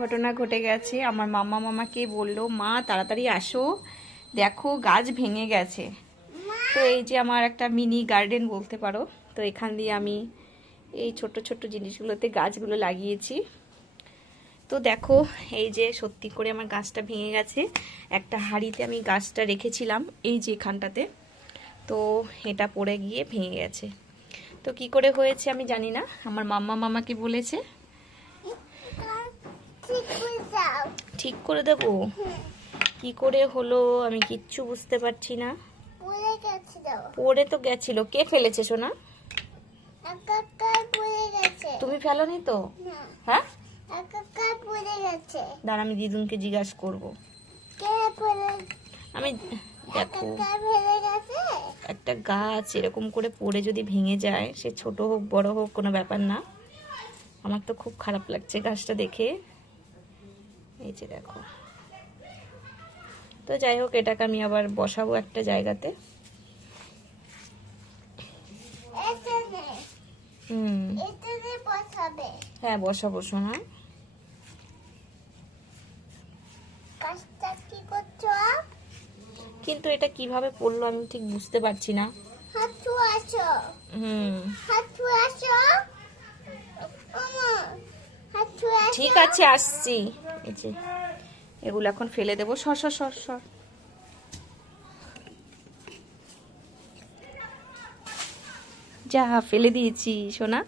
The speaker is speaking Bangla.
ঘটনা ঘটে গেছে। আমার মামাকে বললো, মা তাড়াতাড়ি আসো, দেখো গাছ ভেঙে গেছে। তো এই যে আমার একটা মিনি গার্ডেন বলতে পারো, তো এখান দিয়ে আমি এই ছোট ছোট জিনিসগুলোতে গাছগুলো লাগিয়েছি। তো দেখো এই যে সত্যি করে আমার গাছটা ভেঙে গেছে। একটা হাঁড়িতে আমি গাছটা রেখেছিলাম এই যে এখানটাতে, তো এটা পড়ে গিয়ে ভেঙে গেছে। তো কি করে হয়েছে আমি জানি না, আমার মামাকে বলেছে ঠিক করে দেব। কি করে হলো আমি কিচ্ছু বুঝতে পারছি না। পড়ে তো গেছিল, কে ফেলেছে সোনা? তুমি ফেলোনি তো? হ্যাঁ, দাঁড়া আমি দিদুনকে জিজ্ঞাসা করবো। আমি দেখো একটা গাছ এরকম করে পড়ে যদি ভেঙে যায়, সে ছোট হোক বড় হোক কোনো ব্যাপার না। আমার তো খুব খারাপ লাগছে গাছটা দেখে। এই যে দেখো, তো যাই হোক এটাকে আমি আবার বসাবো একটা জায়গাতে। হ্যাঁ বসাবো সোনা। কিন্তু এটা কিভাবে পড়লো আমি ঠিক বুঝতে পারছি না। ঠিক আছে আসছি। এই যে এগুলো এখন ফেলে দেবো। সর সর সর সর। যা ফেলে দিয়েছি সোনা।